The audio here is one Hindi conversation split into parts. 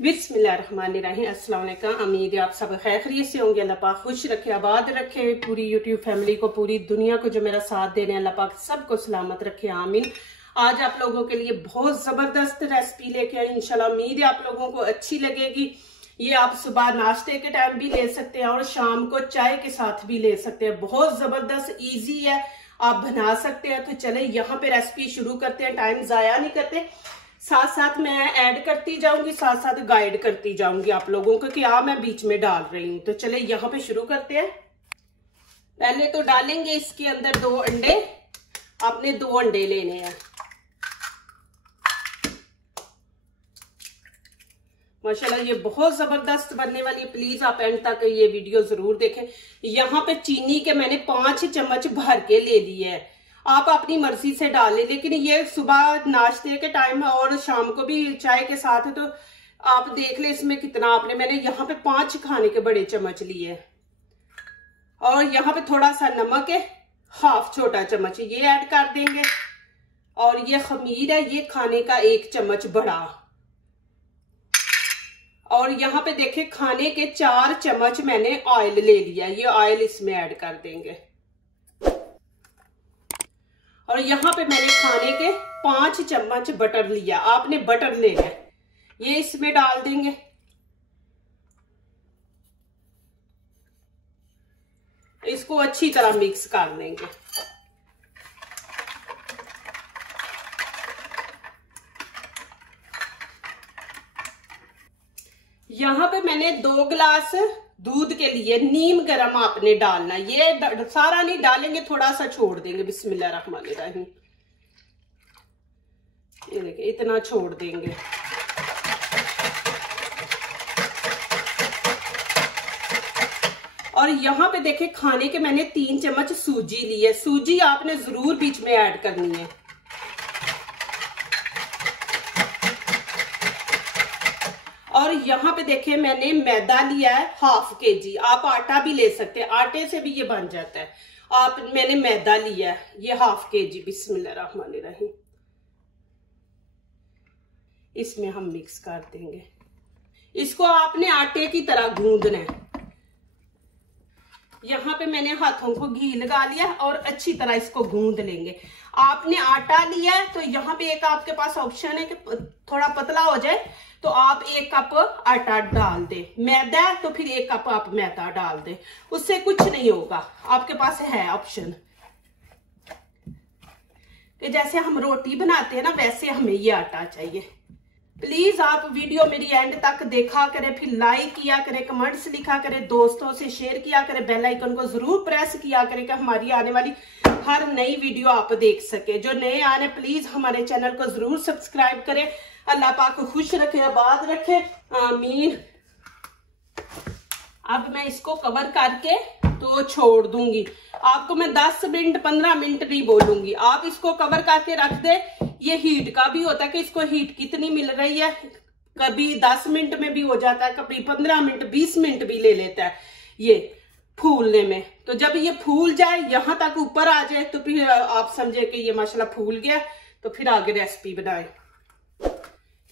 बिस्मिल्लाहिर्रहमानिर्रहीम। अस्सलाम वालेकुम। उम्मीद है आप सब खैर खैरियत से होंगे। अल्लाह पाक खुश रखे, आबाद रखे पूरी यूट्यूब फैमिली को, पूरी दुनिया को जो मेरा साथ दे रहे हैं, अल्लाह पाक सबको सलामत रखे, आमीन। आज आप लोगों के लिए बहुत जबरदस्त रेसिपी लेके आई। इंशाल्लाह उम्मीद है आप लोगों को अच्छी लगेगी। ये आप सुबह नाश्ते के टाइम भी ले सकते हैं और शाम को चाय के साथ भी ले सकते हैं। बहुत जबरदस्त इजी है, आप बना सकते हैं। तो चले यहाँ पे रेसिपी शुरू करते हैं, टाइम जाया नहीं करते। साथ साथ मैं ऐड करती जाऊंगी, साथ साथ गाइड करती जाऊंगी आप लोगों को कि मैं बीच में डाल रही हूँ। तो चले यहाँ पे शुरू करते हैं। पहले तो डालेंगे इसके अंदर 2 अंडे। आपने 2 अंडे लेने हैं। माशाल्लाह ये बहुत जबरदस्त बनने वाली है। प्लीज आप एंड तक ये वीडियो जरूर देखें। यहाँ पे चीनी के मैंने 5 चम्मच भर के ले लिए है। आप अपनी मर्जी से डालें, लेकिन ये सुबह नाश्ते के टाइम और शाम को भी चाय के साथ है। तो आप देख ले इसमें कितना आपने, मैंने यहाँ पे 5 खाने के बड़े चम्मच लिए। और यहाँ पे थोड़ा सा नमक है, 1/2 छोटा चम्मच ये ऐड कर देंगे। और ये खमीर है, ये खाने का 1 चम्मच बड़ा। और यहाँ पे देखे खाने के 4 चम्मच मैंने ऑयल ले लिया, ये ऑयल इसमें ऐड कर देंगे। और यहाँ पे मैंने खाने के 5 चम्मच बटर लिया। आपने बटर लेना है, ये इसमें डाल देंगे। इसको अच्छी तरह मिक्स कर देंगे। यहाँ पे मैंने 2 गिलास दूध के लिए नीम गरम आपने डालना। ये सारा नहीं डालेंगे, थोड़ा सा छोड़ देंगे। बिस्मिल्लाहिर्रहमानिर्रहीम। ये देखिए इतना छोड़ देंगे। और यहाँ पे देखे खाने के मैंने 3 चम्मच सूजी ली है। सूजी आपने जरूर बीच में ऐड करनी है। और यहाँ पे देखे मैंने मैदा लिया है 1/2 kg। आप आटा भी ले सकते हैं, आटे से भी ये बन जाता है। मैंने मैदा लिया है, ये 1/2 kg। बिस्मिल्लाहिर्रहमानिर्रहीम। इसमें हम मिक्स कर देंगे। इसको आपने आटे की तरह गूंदना है। यहाँ पे मैंने हाथों को घी लगा लिया और अच्छी तरह इसको गूंद लेंगे। आपने आटा लिया है तो यहाँ पे एक आपके पास ऑप्शन है कि थोड़ा पतला हो जाए तो आप 1 कप आटा डाल दे। मैदा है तो फिर 1 कप आप मैदा डाल दे, उससे कुछ नहीं होगा। आपके पास है ऑप्शन कि जैसे हम रोटी बनाते हैं ना, वैसे हमें ये आटा चाहिए। प्लीज आप वीडियो मेरी एंड तक देखा करें, फिर लाइक किया करें, कमेंट्स लिखा करें, दोस्तों से शेयर किया करें, बेल आइकन को जरूर प्रेस किया करें कि हमारी आने वाली हर नई वीडियो आप देख सके। जो नए आ रहे प्लीज हमारे चैनल को जरूर सब्सक्राइब करें। अल्लाह पाक को खुश रखे, आबाद रखे, आमीन। अब मैं इसको कवर करके तो छोड़ दूंगी। आपको मैं 10 मिनट 15 मिनट नहीं बोलूंगी, आप इसको कवर करके रख दे। ये हीट का भी होता है कि इसको हीट कितनी मिल रही है। कभी 10 मिनट में भी हो जाता है, कभी 15 मिनट 20 मिनट भी ले लेता है ये फूलने में। तो जब ये फूल जाए, यहां तक ऊपर आ जाए, तो फिर आप समझे कि ये माशाल्लाह फूल गया। तो फिर आगे रेसिपी बनाए।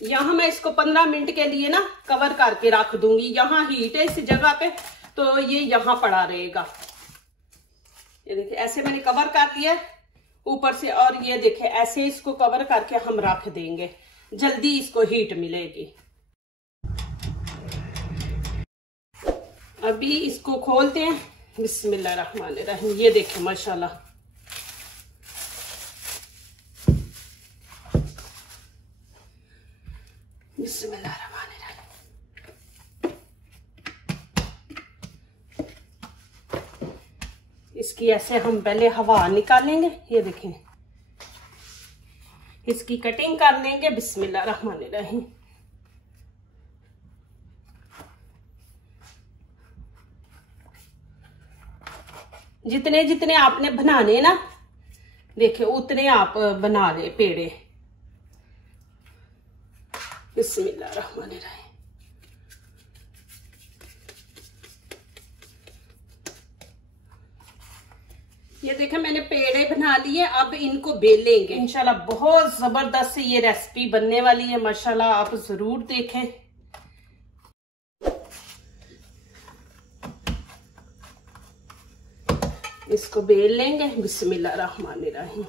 यहाँ मैं इसको 15 मिनट के लिए ना कवर करके रख दूंगी। यहाँ हीट है इस जगह पे, तो ये यहाँ पड़ा रहेगा। ये देखिए ऐसे मैंने कवर कर लिया ऊपर से। और ये देखिए ऐसे इसको कवर करके हम रख देंगे, जल्दी इसको हीट मिलेगी। अभी इसको खोलते हैं। बिस्मिल्लाहिर्रहमानिर्रहीम। ये देखिए माशाल्लाह बिस्मिल्लाहिर्रहमानिर्रहीम। इसकी ऐसे हम पहले हवा निकालेंगे। ये देखें, इसकी कटिंग कर लेंगे। बिस्मिल्लाहिर्रहमानिर्रहीम। जितने जितने आपने बनाने ना, देखिए उतने आप बना ले पेड़े। बिस्मिल्लाहिर्रहमानिर्रहीम। ये देखें मैंने पेड़े बना लिए। अब इनको बेलेंगे इंशाल्लाह। बहुत जबरदस्त ये रेसिपी बनने वाली है माशाल्लाह, आप जरूर देखें। इसको बेल लेंगे। बिस्मिल्लाहिर्रहमानिर्रहीम।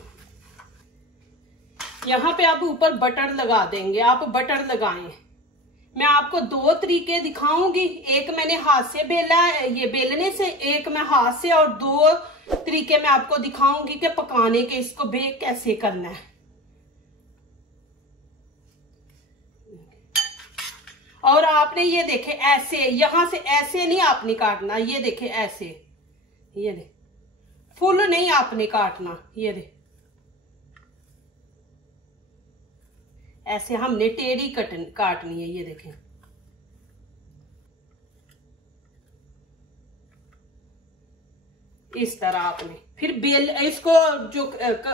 यहाँ पे आप ऊपर बटर लगा देंगे, आप बटर लगाएं। मैं आपको दो तरीके दिखाऊंगी, एक मैंने हाथ से बेला है, ये बेलने से, एक मैं हाथ से, और दो तरीके मैं आपको दिखाऊंगी कि पकाने के, इसको बेक कैसे करना है। और आपने ये देखे ऐसे, यहां से ऐसे नहीं आपने काटना, ये देखे ऐसे, ये दे फुल नहीं आपने काटना, ये दे ऐसे हमने टेढ़ी काटनी है, ये देखें। इस तरह आपने फिर बेल, इसको जो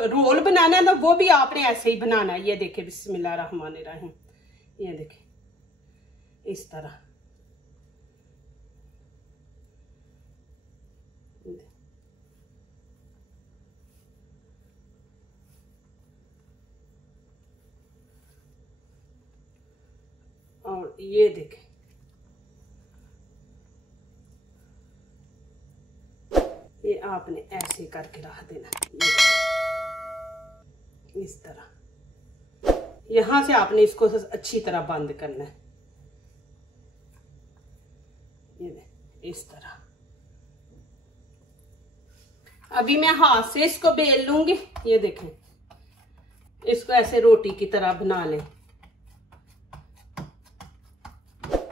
रोल बनाना है ना, वो भी आपने ऐसे ही बनाना है। ये देखे बिस्मिल्लाहिर्रहमानिर्रहीम, ये देखे इस तरह। और ये देखे ये आपने ऐसे करके रख देना, इस तरह। यहां से आपने इसको अच्छी तरह बंद करना है, ये इस तरह। अभी मैं हाथ से इसको बेल लूंगी, ये देखें, इसको ऐसे रोटी की तरह बना लें।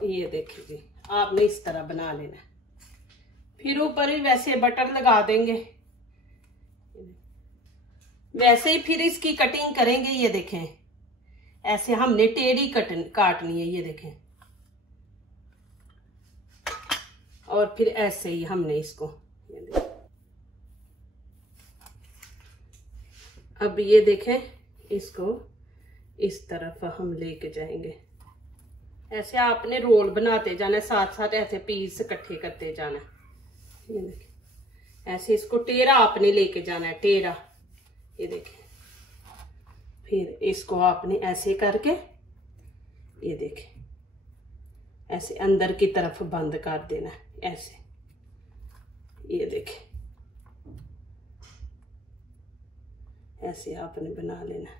ये देखिए जी, आपने इस तरह बना लेना। फिर ऊपर भी वैसे बटर लगा देंगे, वैसे ही फिर इसकी कटिंग करेंगे। ये देखें ऐसे हमने टेढ़ी काटनी है, ये देखें। और फिर ऐसे ही हमने इसको, ये देखें। अब ये देखें, इसको इस तरफ हम लेके जाएंगे। ऐसे आपने रोल बनाते जाना, साथ साथ ऐसे पीस इकट्ठे करते जाना। ये देखिए ऐसे इसको टेढ़ा आपने लेके जाना है, टेढ़ा। ये देखिए फिर इसको आपने ऐसे करके, ये देखिए ऐसे अंदर की तरफ बंद कर देना ऐसे। ये देखिए ऐसे आपने बना लेना।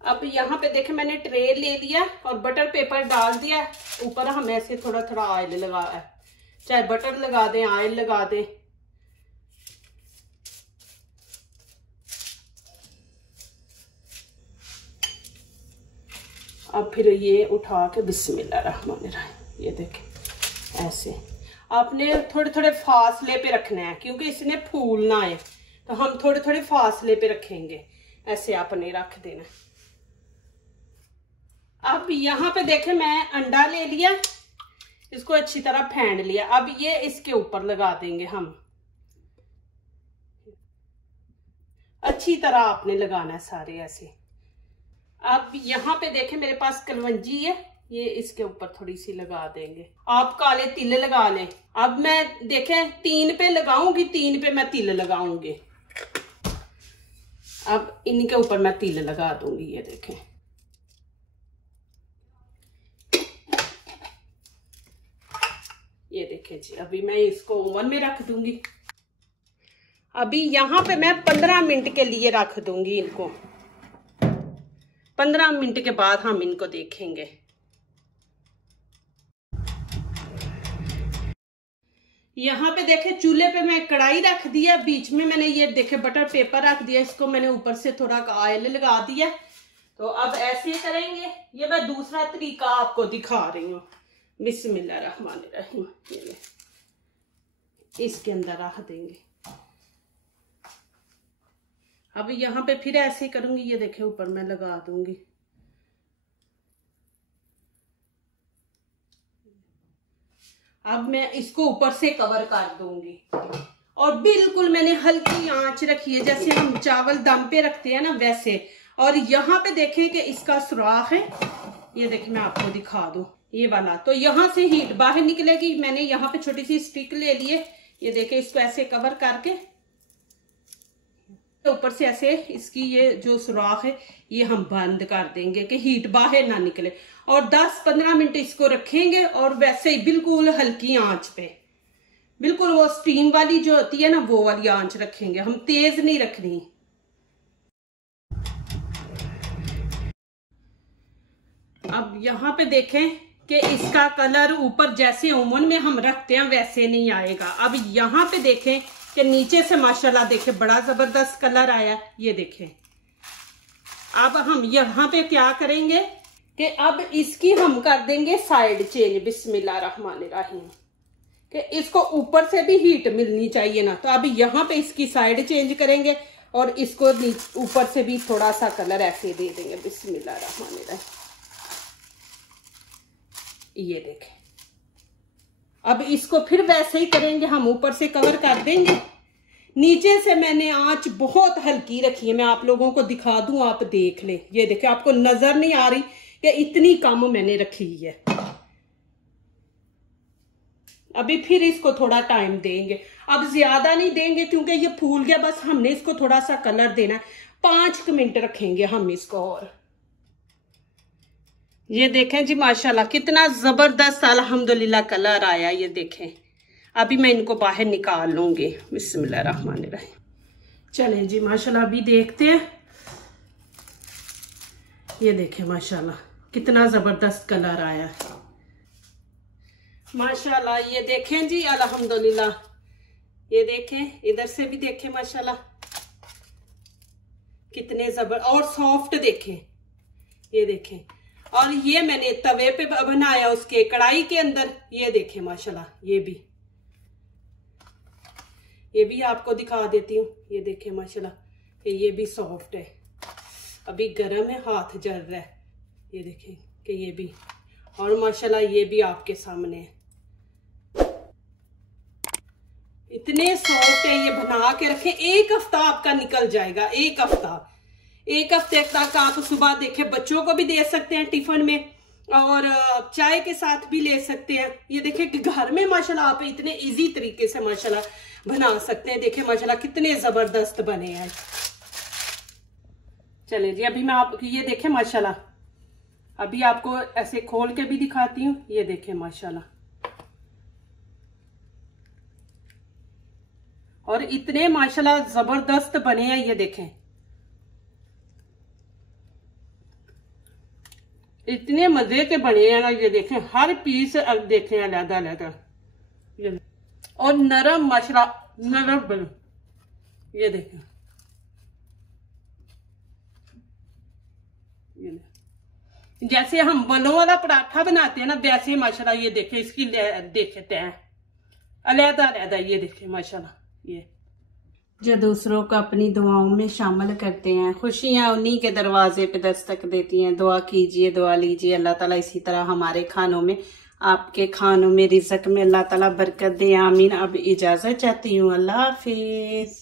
अब यहाँ पे देखे मैंने ट्रे ले लिया और बटर पेपर डाल दिया। ऊपर हम ऐसे थोड़ा थोड़ा ऑयल लगा है, चाहे बटर लगा दें, ऑयल लगा दें। अब फिर ये उठा के बिस्मिल्लाहिर्रहमानिर्रहीम, ये देखें ऐसे आपने थोड़े थोड़े फासले पे रखना है, क्योंकि इसने फूलना है, तो हम थोड़े थोड़े फासले पे रखेंगे। ऐसे आपने रख देना। अब यहाँ पे देखें मैं अंडा ले लिया, इसको अच्छी तरह फेंट लिया। अब ये इसके ऊपर लगा देंगे हम, अच्छी तरह आपने लगाना है सारे ऐसे। अब यहाँ पे देखें मेरे पास कलवंजी है, ये इसके ऊपर थोड़ी सी लगा देंगे। आप काले तिल लगा लें। अब मैं देखें 3 पे लगाऊंगी, 3 पे मैं तिल लगाऊंगी। अब इनके ऊपर मैं तिल लगा दूंगी, ये देखें। ये देखें जी, अभी मैं इसको ओवन में रख दूंगी। अभी यहाँ पे मैं 15 मिनट के लिए रख दूंगी इनको। 15 मिनट के बाद हम इनको देखेंगे। यहाँ पे देखे चूल्हे पे मैं कढ़ाई रख दिया, बीच में मैंने ये देखे बटर पेपर रख दिया, इसको मैंने ऊपर से थोड़ा ऑयल लगा दिया। तो अब ऐसे करेंगे, ये मैं दूसरा तरीका आपको दिखा रही हूँ। बिस्मिल्लाहिर्रहमानिर्रहीम, इसके अंदर रख देंगे। अब यहाँ पे फिर ऐसे करूंगी, ये देखे ऊपर मैं लगा दूंगी। अब मैं इसको ऊपर से कवर कर दूंगी और बिल्कुल मैंने हल्की आंच रखी है, जैसे हम चावल दम पे रखते हैं ना वैसे। और यहाँ पे देखें कि इसका सुराख है, ये देखें मैं आपको दिखा दूं, ये वाला। तो यहाँ से हीट बाहर निकलेगी। मैंने यहाँ पे छोटी सी स्टिक ले ली है, ये देखें इसको ऐसे कवर करके ऊपर से ऐसे इसकी ये जो सुराख है ये हम बंद कर देंगे कि हीट बाहर ना निकले। और 10-15 मिनट इसको रखेंगे और वैसे ही बिल्कुल हल्की आंच पे। बिल्कुल वो स्टीम वाली जो होती है ना, वो वाली आंच रखेंगे, हम तेज नहीं रखनी। अब यहाँ पे देखें कि इसका कलर ऊपर जैसे ओवन में हम रखते हैं वैसे नहीं आएगा। अब यहाँ पे देखें कि नीचे से माशाल्लाह देखें बड़ा जबरदस्त कलर आया, ये देखें। अब हम यहाँ पे क्या करेंगे कि अब इसकी हम कर देंगे साइड चेंज, बिस्मिल्लाहिर्रहमानिर्रहीम, कि इसको ऊपर से भी हीट मिलनी चाहिए ना। तो अब यहाँ पे इसकी साइड चेंज करेंगे और इसको ऊपर से भी थोड़ा सा कलर ऐसे दे देंगे, बिस्मिल्लाहिर्रहमानिर्रहीम, ये देखें। अब इसको फिर वैसे ही करेंगे, हम ऊपर से कवर कर देंगे। नीचे से मैंने आंच बहुत हल्की रखी है, मैं आप लोगों को दिखा दूं, आप देख ले, ये देखिए, आपको नजर नहीं आ रही कि इतनी कम मैंने रखी है। अभी फिर इसको थोड़ा टाइम देंगे, अब ज्यादा नहीं देंगे क्योंकि ये फूल गया, बस हमने इसको थोड़ा सा कलर देना है। 5 मिनट रखेंगे हम इसको। और ये देखें जी माशाल्लाह कितना जबरदस्त अल्हम्दुलिल्लाह कलर आया, ये देखें। अभी मैं इनको बाहर निकाल लूंगी, बिस्मिल्लाहिर्रहमानिर्रहीम। चलें जी माशाल्लाह अभी देखते हैं, ये देखें माशाल्लाह कितना जबरदस्त कलर आया माशाल्लाह। ये देखें जी अल्हम्दुलिल्लाह, ये देखें, इधर से भी देखें माशाल्लाह कितने जबर और सॉफ्ट देखें, ये देखें। और ये मैंने तवे पे बनाया उसके कढ़ाई के अंदर, ये देखें माशाल्लाह, ये भी आपको दिखा देती हूँ, ये देखें माशाल्लाह कि ये भी सॉफ्ट है। अभी गरम है, हाथ जल रहा है, ये देखें कि ये भी, और माशाल्लाह ये भी आपके सामने है, इतने सॉफ्ट है। ये बना के रखें, 1 हफ्ता आपका निकल जाएगा, 1 हफ्ता। 1 हफ्ते तक आप सुबह देखें, बच्चों को भी दे सकते हैं टिफिन में, और चाय के साथ भी ले सकते हैं। ये देखें कि घर में माशाल्लाह आप इतने इजी तरीके से माशाल्लाह बना सकते हैं। देखें माशाल्लाह कितने जबरदस्त बने हैं। चले जी अभी मैं आपको ये देखें माशाल्लाह, अभी आपको ऐसे खोल के भी दिखाती हूँ, ये देखें माशाल्लाह, और इतने माशाल्लाह जबरदस्त बने हैं, ये देखें इतने मजे के बने हैं ना, ये देखें हर पीस अब देखें अलग अलग, और नरम माशाल्लाह नरम बने, ये देखें, जैसे हम बलों वाला पराठा बनाते हैं ना, वैसे माशाल्लाह ये देखें इसकी देखते हैं अलहदा अलहदा, ये देखें माशाल्लाह। ये जो दूसरों को अपनी दुआओं में शामिल करते हैं, खुशियां उन्हीं के दरवाजे पे दस्तक देती हैं। दुआ कीजिए, दुआ लीजिए, अल्लाह ताला इसी तरह हमारे खानों में, आपके खानों में, रिज़्क़ में अल्लाह ताला बरकत दे, आमीन। अब इजाजत चाहती हूँ, अल्लाह हाफिज।